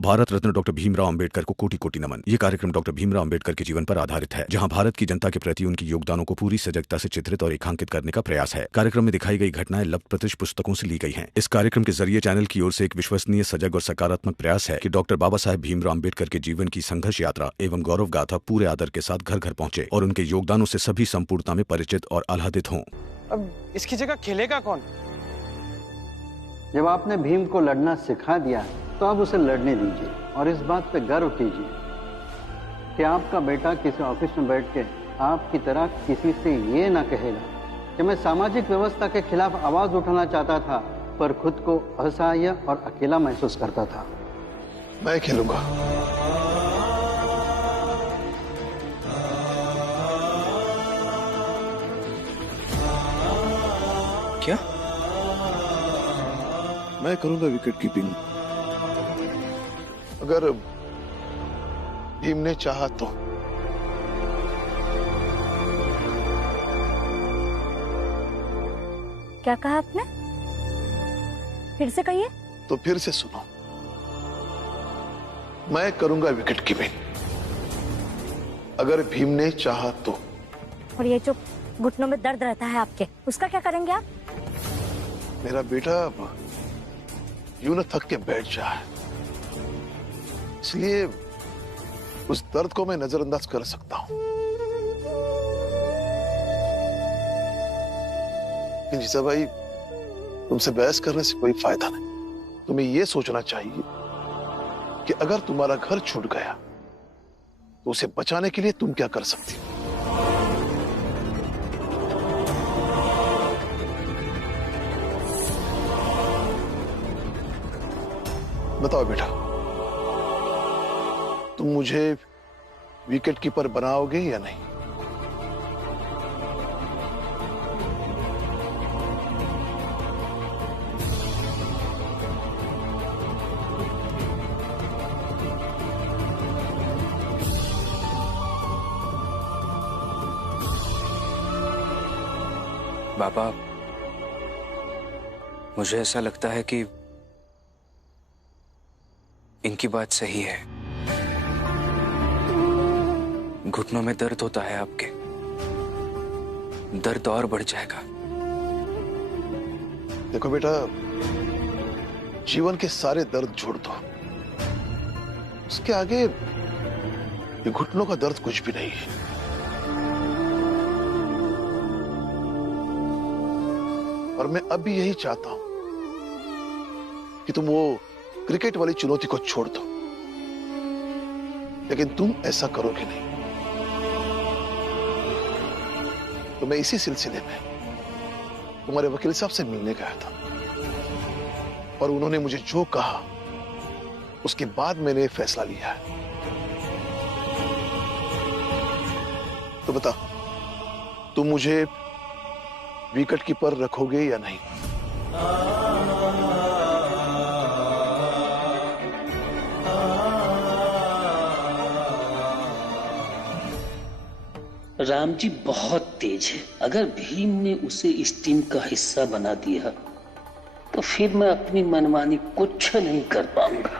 Bharat Ratna doctor Bhimrao Ambedkar को कोटि कोटि नमन। ये कार्यक्रम डॉक्टर भीमराव अंबेडकर के जीवन पर आधारित है, जहां भारत की जनता के प्रति उनके योगदानों को पूरी सजगता से चित्रित और रेखांकित करने का प्रयास है। कार्यक्रम में दिखाई गई घटनाएं लब्ध पुस्तकों से ली गई हैं। इस कार्यक्रम के जरिए चैनल की ओर से एक विश्वसनीय, सजग और सकारात्मक प्रयास है कि डॉक्टर बाबा साहेब भीमराव अंबेडकर के जीवन की संघर्ष यात्रा एवं गौरव गाथा पूरे आदर के साथ घर घर पहुंचे और उनके योगदानों से सभी संपूर्णता में परिचित और आह्लादित हों। अब इसकी जगह खेलेगा कौन? जब आपने भीम को लड़ना सिखा दिया तो आप उसे लड़ने दीजिए और इस बात पे गर्व कीजिए कि आपका बेटा किसी ऑफिस में बैठ के आपकी तरह किसी से ये ना कहेगा कि मैं सामाजिक व्यवस्था के खिलाफ आवाज उठाना चाहता था, पर खुद को असहाय और अकेला महसूस करता था। मैं खेलूंगा। क्या? मैं करूंगा विकेट कीपिंग। अगर भीम ने चाहा तो। क्या कहा आपने? फिर से कहिए। तो फिर से सुनो, मैं करूंगा विकेट कीपिंग अगर भीम ने चाहा तो। और ये जो घुटनों में दर्द रहता है आपके, उसका क्या करेंगे आप? मेरा बेटा यूं न थक के बैठ जाए, इसलिए उस दर्द को मैं नजरअंदाज कर सकता हूं। जीजा भाई, तुमसे बहस करने से कोई फायदा नहीं। तुम्हें यह सोचना चाहिए कि अगर तुम्हारा घर छूट गया तो उसे बचाने के लिए तुम क्या कर सकती हो। बताओ बेटा, तुम मुझे विकेट कीपर बनाओगे या नहीं? बाबा, मुझे ऐसा लगता है कि इनकी बात सही है। घुटनों में दर्द होता है आपके, दर्द और बढ़ जाएगा। देखो बेटा, जीवन के सारे दर्द छोड़ दो, उसके आगे ये घुटनों का दर्द कुछ भी नहीं है। और मैं अब भी यही चाहता हूं कि तुम वो क्रिकेट वाली चुनौती को छोड़ दो, लेकिन तुम ऐसा करोगे नहीं। तो मैं इसी सिलसिले में तुम्हारे वकील साहब से मिलने गया था और उन्होंने मुझे जो कहा उसके बाद मैंने फैसला लिया है। तो बता, तुम मुझे विकेट कीपर रखोगे या नहीं? राम जी बहुत तेज है। अगर भीम ने उसे इस टीम का हिस्सा बना दिया तो फिर मैं अपनी मनमानी कुछ नहीं कर पाऊंगा,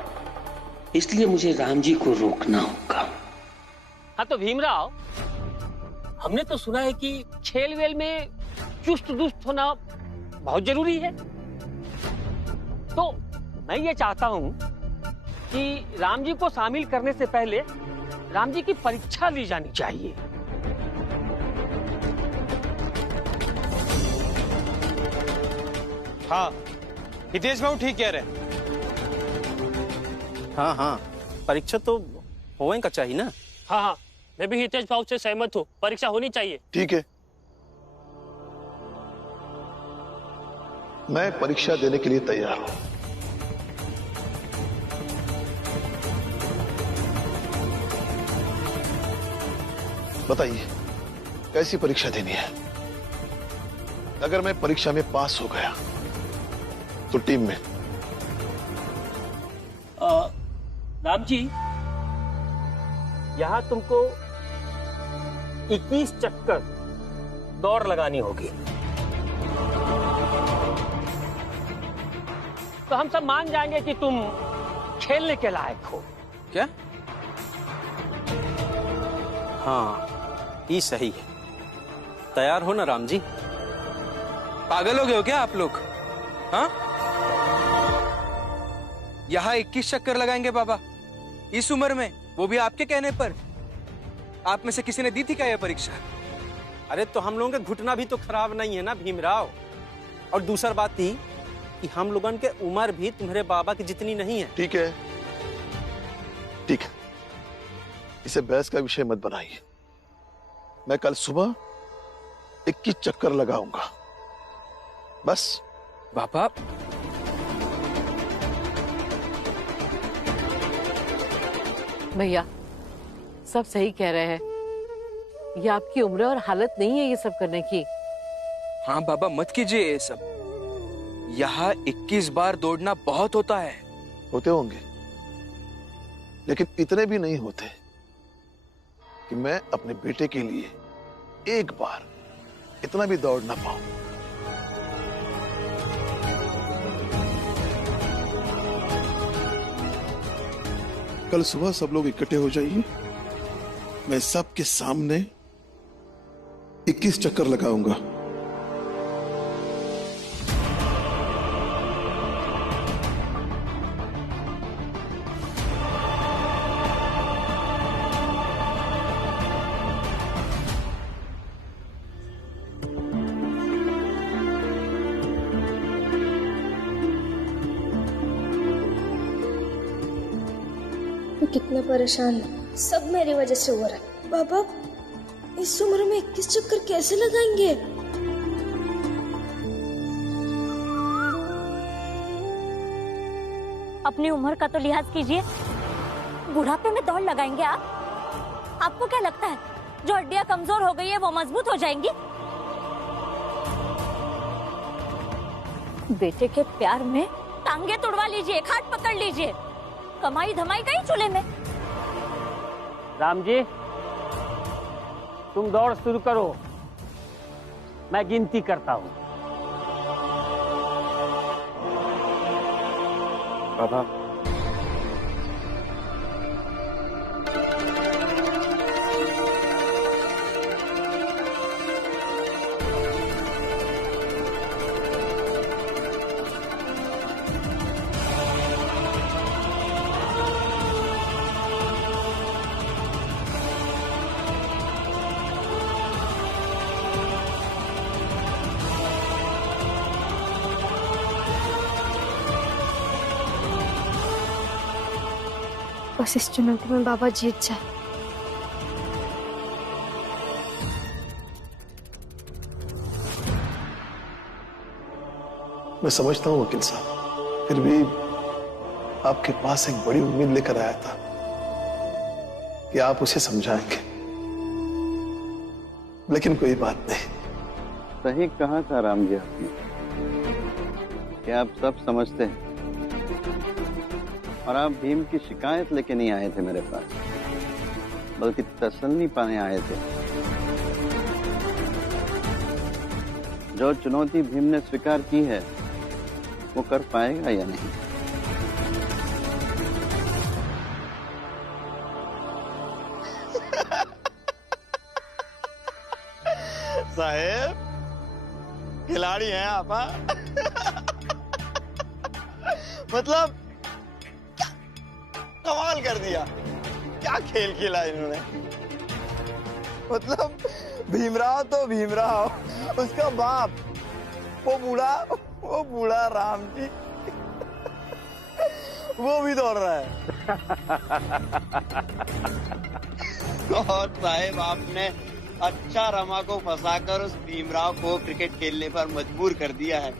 इसलिए मुझे राम जी को रोकना होगा। हाँ तो भीमराव, हमने तो सुना है कि खेल वेल में चुस्त दुस्त होना बहुत जरूरी है। तो मैं ये चाहता हूं कि राम जी को शामिल करने से पहले राम जी की परीक्षा ली जानी चाहिए। हाँ, हितेश बाबू ठीक कह रहे हैं। हाँ हाँ, परीक्षा तो होने का चाहिए ना। हाँ हाँ, मैं भी हितेश बाबू से सहमत हूँ, परीक्षा होनी चाहिए। ठीक है, मैं परीक्षा देने के लिए तैयार हूं। बताइए, कैसी परीक्षा देनी है? अगर मैं परीक्षा में पास हो गया तो टीम में। राम जी, यहाँ तुमको 21 चक्कर दौड़ लगानी होगी। तो हम सब मान जाएंगे कि तुम खेलने के लायक हो। क्या? हाँ, ये सही है। तैयार हो ना राम जी? पागल हो गए हो क्या आप लोग? हाँ, यहाँ 21 चक्कर लगाएंगे बाबा इस उम्र में, वो भी आपके कहने पर? आप में से किसी ने दी थी क्या यह परीक्षा? अरे तो हम लोगों का घुटना भी तो खराब नहीं है ना भीमराव। और दूसरा बात थी कि हम लोगों के उम्र भी तुम्हारे बाबा की जितनी नहीं है। ठीक है, ठीक है, इसे बहस का विषय मत बनाइए। मैं कल सुबह 21 चक्कर लगाऊंगा, बस। बाबा, भैया सब सही कह रहे हैं, ये आपकी उम्र और हालत नहीं है ये सब करने की। हाँ बाबा, मत कीजिए ये सब। यहाँ 21 बार दौड़ना बहुत होता है। होते होंगे, लेकिन इतने भी नहीं होते कि मैं अपने बेटे के लिए एक बार इतना भी दौड़ ना पाऊं। कल सुबह सब लोग इकट्ठे हो जाइए, मैं सबके सामने 21 चक्कर लगाऊंगा। कितना परेशान है, सब मेरी वजह से हो रहा है। बाबा इस उम्र में 21 चक्कर कैसे लगाएंगे? अपनी उम्र का तो लिहाज कीजिए, बुढ़ापे में दौड़ लगाएंगे आप? आपको क्या लगता है जो हड्डियां कमजोर हो गई है वो मजबूत हो जाएंगी? बेटे के प्यार में टांगे तुड़वा लीजिए, खाट पकड़ लीजिए, कमाई धमाई गई चूल्हे में। राम जी, तुम दौड़ शुरू करो, मैं गिनती करता हूँ। बाबा, बस इस चुनौती में बाबा जीत जाए। मैं समझता हूं वकील साहब, फिर भी आपके पास एक बड़ी उम्मीद लेकर आया था कि आप उसे समझाएंगे, लेकिन कोई बात नहीं। सही कहा था राम जी आपने कि आप सब समझते हैं, और आप भीम की शिकायत लेके नहीं आए थे मेरे पास, बल्कि तसल्ली पाने आए थे। जो चुनौती भीम ने स्वीकार की है वो कर पाएगा या नहीं? साहेब खिलाड़ी हैं आप, हाँ? मतलब कमाल कर दिया, क्या खेल खेला इन्होंने। मतलब भीमराव तो भीमराव, उसका बाप वो बूढ़ा राम जी वो भी दौड़ रहा है। और साहेब आपने अच्छा रमा को फंसाकर उस भीमराव को क्रिकेट खेलने पर मजबूर कर दिया है।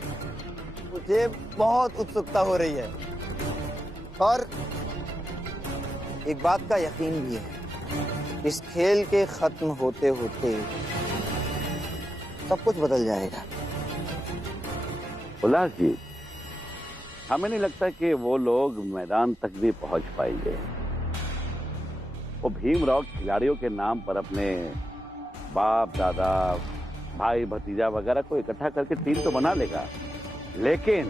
मुझे बहुत उत्सुकता हो रही है, और एक बात का यकीन भी है, इस खेल के खत्म होते होते सब कुछ बदल जाएगा। उल्लास जी, हमें नहीं लगता कि वो लोग मैदान तक भी पहुंच पाएंगे। वो भीमराव खिलाड़ियों के नाम पर अपने बाप दादा भाई भतीजा वगैरह को इकट्ठा करके टीम तो बना लेगा, लेकिन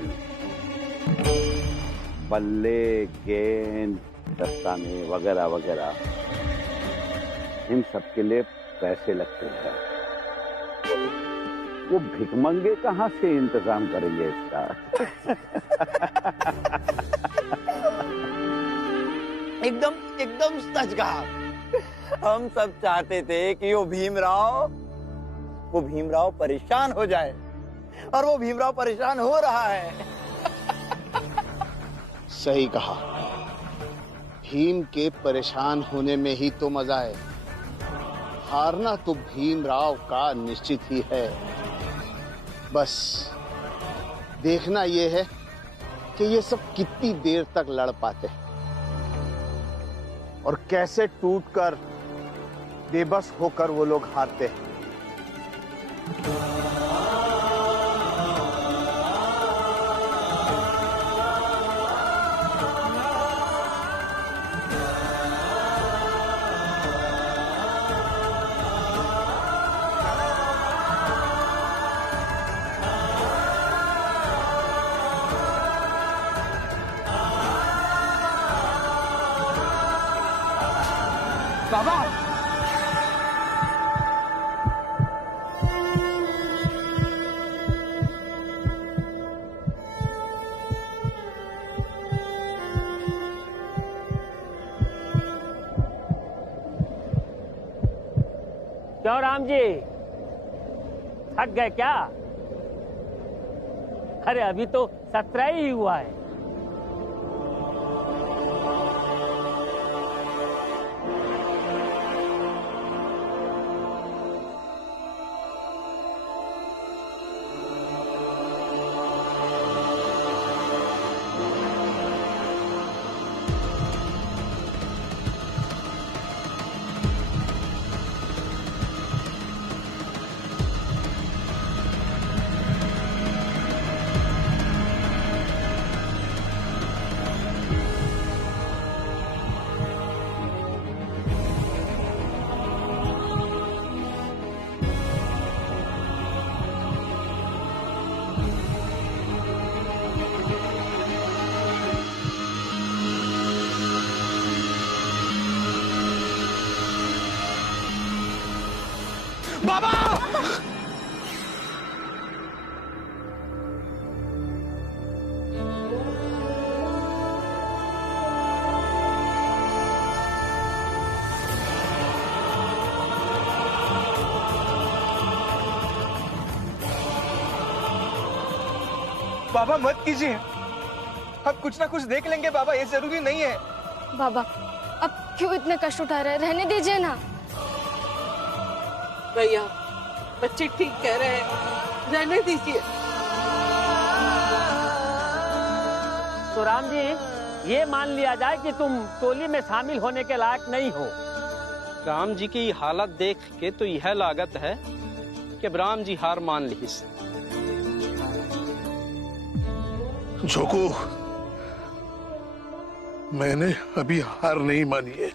बल्ले, गेंद, दस्ताने वगैरह वगैरह, इन सब के लिए पैसे लगते हैं। वो भिखमंगे कहाँ से इंतजाम करेंगे इसका? एकदम एकदम सच कहा। हम सब चाहते थे कि वो भीमराव परेशान हो जाए, और वो भीमराव परेशान हो रहा है। सही कहा। भीम के परेशान होने में ही तो मजा है। हारना तो भीमराव का निश्चित ही है। बस देखना ये है कि ये सब कितनी देर तक लड़ पाते हैं और कैसे टूटकर, बेबस होकर वो लोग हारते हैं। बाबा, क्यों राम जी, थक गए क्या? अरे अभी तो 17 ही हुआ है। बाबा! बाबा मत कीजिए, हम कुछ ना कुछ देख लेंगे बाबा, ये जरूरी नहीं है। बाबा अब क्यों इतने कष्ट उठा रहे हैं, रहने दीजिए ना। भैया बच्चे ठीक कह रहे हैं, रहने दीजिए। तो राम जी, ये मान लिया जाए कि तुम टोली में शामिल होने के लायक नहीं हो। राम जी की हालत देख के तो यह लागत है कि राम जी हार मान ली। जोको, मैंने अभी हार नहीं मानी है।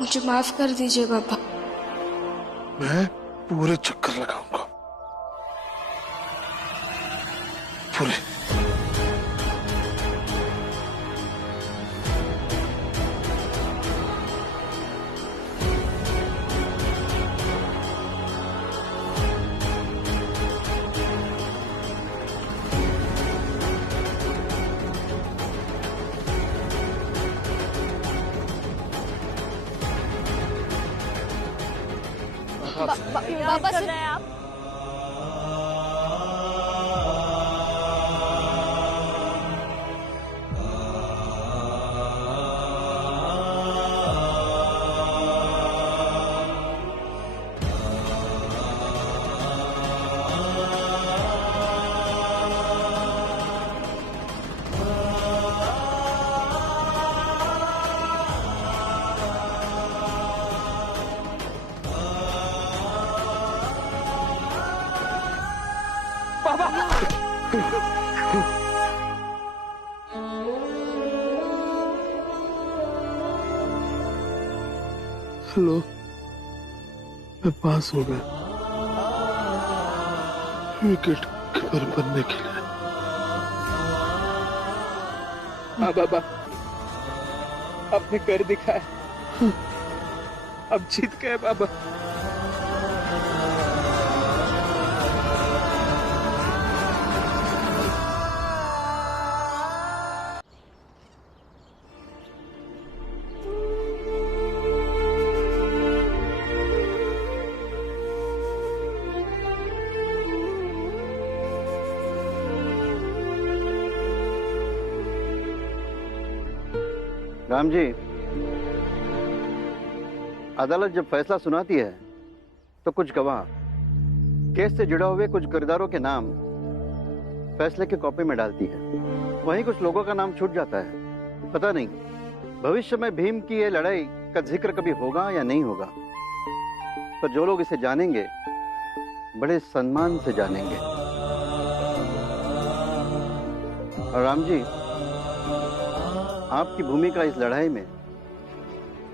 मुझे माफ कर दीजिए बाबा। मैं पूरे चक्कर लगाऊंगा, पूरे। बाबा कर रहे हैं आप? लो, मैं पास हो गया। क्रिकेट खिलाड़ी बनने के लिए। हाँ बाबा, आपने कर दिखाया, अब जीत गए बाबा। राम जी, अदालत जब फैसला सुनाती है तो कुछ गवाह केस से जुड़े हुए कुछ किरदारों के नाम फैसले की कॉपी में डालती है। वहीं कुछ लोगों का नाम छूट जाता है। पता नहीं भविष्य में भीम की ये लड़ाई का जिक्र कभी होगा या नहीं होगा, पर जो लोग इसे जानेंगे बड़े सम्मान से जानेंगे। और राम जी, आपकी भूमिका इस लड़ाई में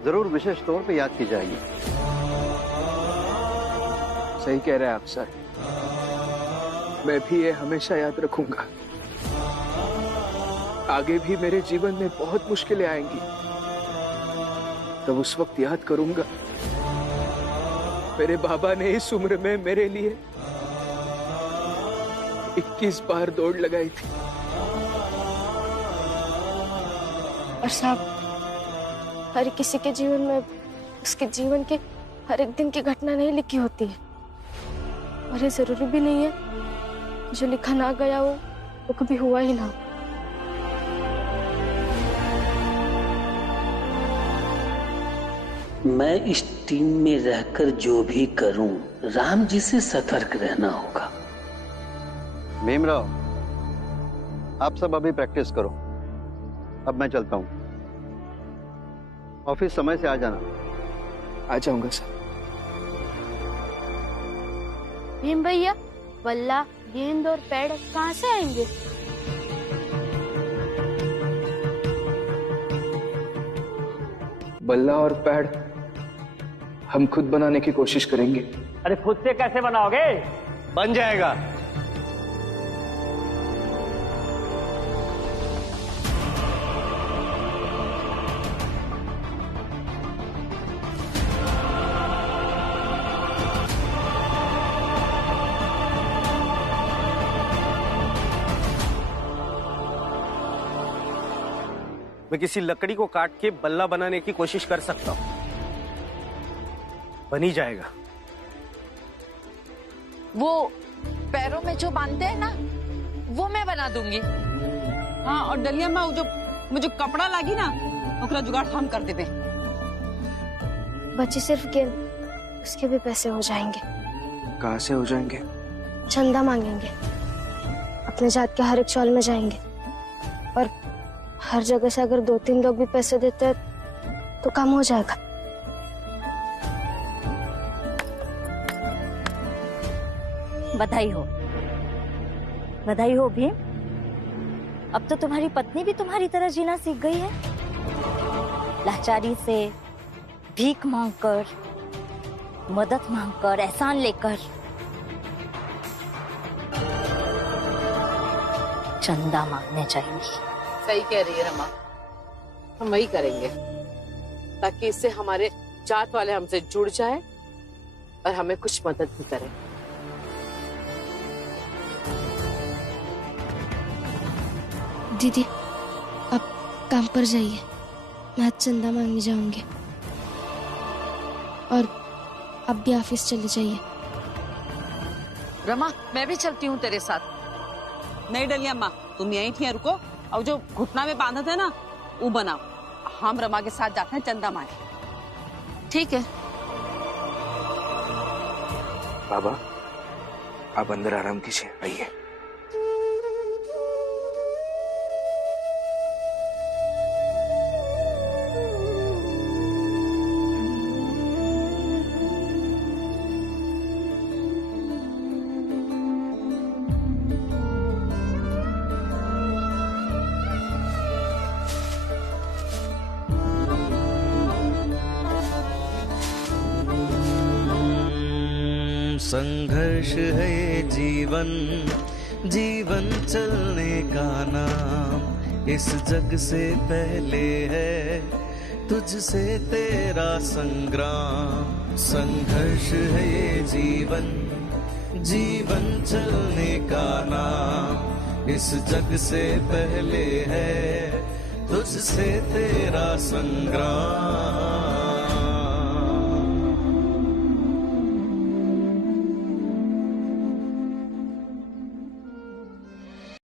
जरूर विशेष तौर पे याद की जाएगी। सही कह रहे हैं आप सर, मैं भी ये हमेशा याद रखूंगा। आगे भी मेरे जीवन में बहुत मुश्किलें आएंगी, तब उस वक्त याद करूंगा मेरे बाबा ने इस उम्र में मेरे लिए 21 बार दौड़ लगाई थी। और साहब, हर किसी के जीवन में उसके जीवन के हर एक दिन की घटना नहीं लिखी होती है, और ये जरूरी भी नहीं है जो लिखा ना गया हो वो कभी हुआ ही ना हो। मैं इस टीम में रहकर जो भी करूं, राम जी से सतर्क रहना होगा। भीमराव, आप सब अभी प्रैक्टिस करो, अब मैं चलता हूं। ऑफिस समय से आ जाना। आ जाऊंगा सर। भीम भैया, बल्ला, गेंद और पैड कहाँ से आएंगे? बल्ला और पैड हम खुद बनाने की कोशिश करेंगे। अरे खुद से कैसे बनाओगे? बन जाएगा। मैं किसी लकड़ी को काट के बल्ला बनाने की कोशिश कर सकता हूं, बन ही जाएगा। वो पैरों में जो बांधते हैं ना, वो मैं बना दूंगी। हाँ, और डलिया में जो कपड़ा लागी ना, ओकरा जुगाड़ हम कर देबे। बच्चे सिर्फ गेंद, उसके भी पैसे हो जाएंगे। कहाँ से हो जाएंगे? चंदा मांगेंगे, अपने जात के हर एक चौल में जाएंगे, और हर जगह से अगर 2-3 लोग भी पैसे देते हैं तो काम हो जाएगा। बधाई हो, बधाई हो भीम। अब तो तुम्हारी पत्नी भी तुम्हारी तरह जीना सीख गई है। लाचारी से, भीख मांगकर, मदद मांगकर, एहसान लेकर, चंदा मांगने जाएंगी। सही कह रही है रमा, हम वही करेंगे ताकि इससे हमारे जात वाले हमसे जुड़ जाए और हमें कुछ मदद भी करें। दीदी, आप काम पर जाइए, मैं आज चंदा मांगने जाऊंगी, और आप भी ऑफिस चले जाइए। रमा, मैं भी चलती हूँ तेरे साथ। नहीं डलिया माँ, तुम यहीं थी, रुको, और जो घुटना में बांधा थे ना, वो बनाओ। हम रमा के साथ जाते हैं चंदा मांगे। ठीक है। बाबा, आप अंदर आराम कीजिए, आइए। संघर्ष है ये जीवन, जीवन चलने का नाम। इस जग से पहले है तुझसे तेरा संग्राम। संघर्ष है ये जीवन, जीवन चलने का नाम। इस जग से पहले है तुझसे तेरा संग्राम।